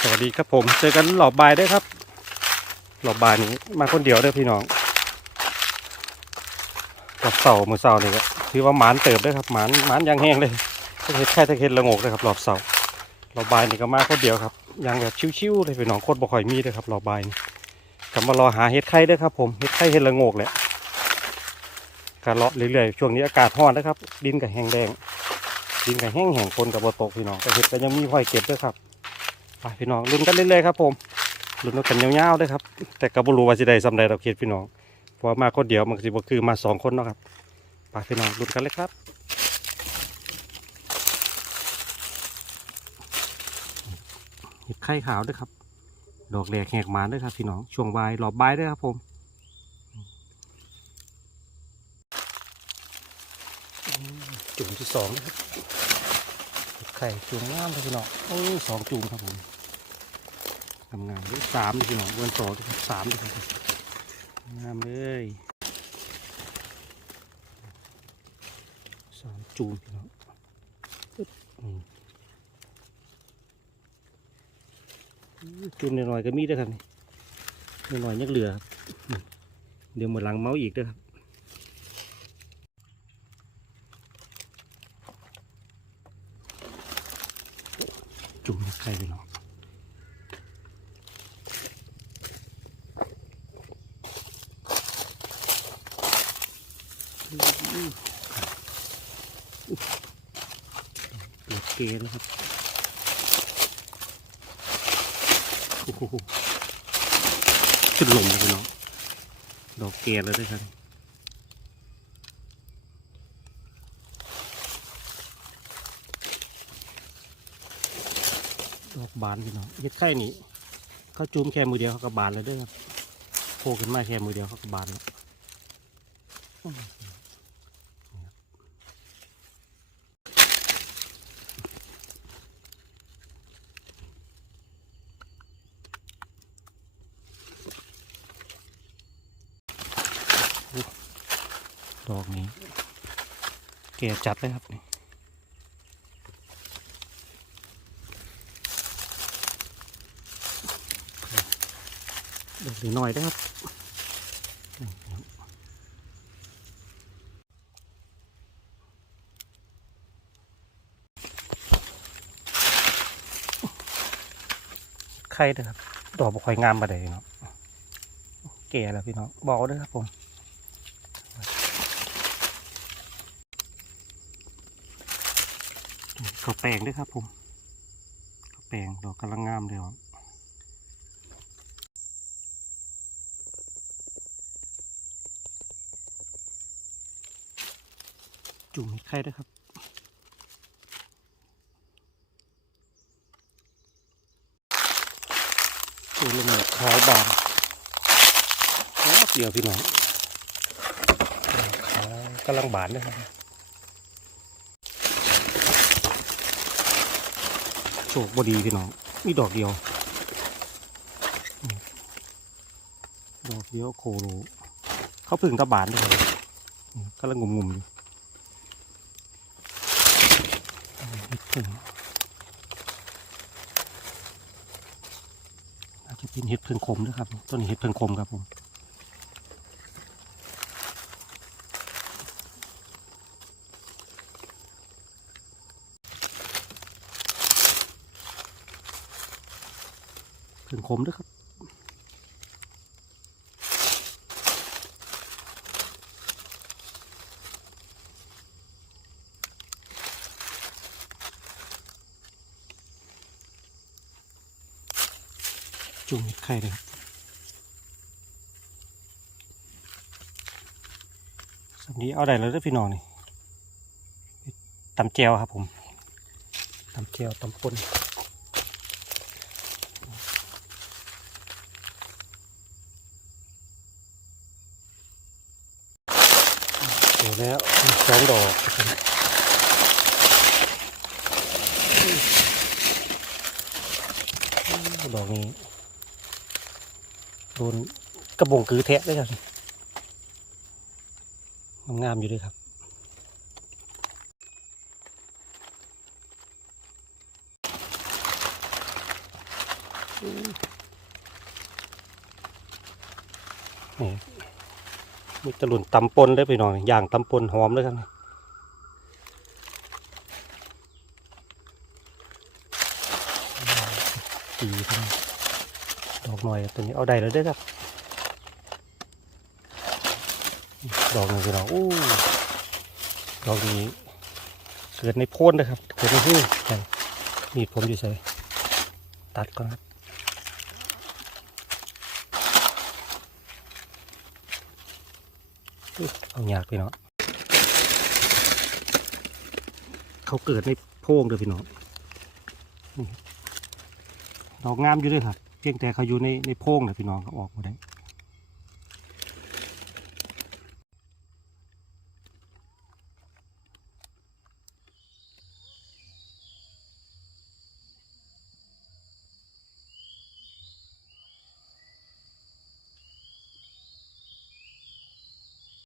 สวัสดีครับผม เจอกันหลอบบายเด้ครับ หลอบบายนี้มาคนเดียวเด้อพี่น้อง กับเสามือเสานี่ก็ถือว่าหมานเติบเด้ครับหมานหมานยางแห้งเลยตะเฮ็ดแค่ตะเฮ็ดละงกเลยครับหลอบเสาหลอบบายนี่ก็มาคนเดียวครับยางแบบชิวๆเลยพี่น้องโคตรบ่ค่อยมีเลยครับหลอบบายนี่กำมารอหาเฮ็ดไข่ด้อครับผมเฮ็ดไข่เฮ็ดละงกแหละการเลาะเรื่อยๆช่วงนี้อากาศร้อนนะครับ ดินก็แห้งแดงดินก็แห้งแห้งคนกับบ่ตกพี่น้องแต่เฮ็ดก็ยังมีห้อยเก็บด้วยครับ ไปพี่น้องลุ้นกันเรื่อยๆครับผมลุ้นกันยาวๆด้วยครับ แต่ก็บ่รู้ว่าสิได้สำใดเราเขียดพี่น้องเพราะว่ามาคนเดียวมันสิบคือมาสองคนเนาะครับไปพี่น้องลุ้นกันเลยครับเห็ดไข่ขาวด้วยครับ ดอกแหลกแหกมาด้วยครับ พี่น้องช่วงใบ่ายรอบบ่ายด้วยครับผมจุ่มที่สองนะครับ ไข่จุ่มงามเลยพี่น้องโอ้ยสองจุ่มครับผมทำงานด้วยสามพี่น้องบนโซด้วยครับสามเลยครับงามเลยสามจูนพี่น้องปึ๊บอืมอู้จูนหน่อยๆก็มีได้ครับนี่หน่อยๆยักเหลือ เดี๋ยวหมดหลังเมาอีกด้วยครับ จุ่มใครพี่น้องเปิดเกนนะครับ โอ้โหขึ้นลมเลยพี่น้อง ดอกเกนเลยด้วยครับ กบานพี่น้องเย็ดไข่นี่เขาจูมแค่มือเดียวเขาก็บานเลยเด้วยครับโผล่ขึ้นมาแค่มือเดียวเขาก็บานแล้วดอกนี้ แก่จัดเลยครับนี่ เดอกนี้หน่อยนะครับไข่นะครับดอกบ่ค่อยงามมาเลยเนาะแก่แล้วพี่น้องบอกด้วยครับผมข้าวแปลงด้วยครับผมข้าวแปลงดอกกำลังงามเลยครับ จุ่มให้ไข่ด้วยครับตัวลงหมดขาวบานเดียวพี่น้องกำลังบานด้วยครับโชคบดีพี่น้อง มีดอกเดียว ดอกเดียวโคโลเขาพึ่งตะบานด้วยกำลังงุ่มๆอยู่อืมเห็ด พึ่งอาจจะเป็นเห็ดพึ่งคมด้วยครับ ต้นนี้เห็ดพึ่งคมครับผมพึ่งคมด้วยครับ จุ่มเห็ดไข่เลยครับสำนี้เอาได้แล้วเด้อพี่น้องนี่ตำแจวครับผมตำแจวตำป่นเดี๋ยวแล้วสองดอกครับผมดอกนี้ โดนกระบงกือแทะด้วยครับงามๆอยู่ด้วยครับนี่มีตะลุนตำปนเลยพี่น้องย่างตำปนหอมเลยครับนี่ดีครับ ดอกหน่อยตัวนี้เอาได้เลยเด้อครับ ดอกหนึงพี่น้องอู้ดอกนี้เกิดในโพนนะครับ เกิดในหู้อย่มีดผมอยู่ใส่ตัดก่อนครับเอาอยากพี่น้องเขาเกิดในโพงเด้อพี่น้องดอกงามอยู่ด้วยครับ เพียงแต่เขาอยู่ในในโพรงนะพี่น้องเขาออกมาได้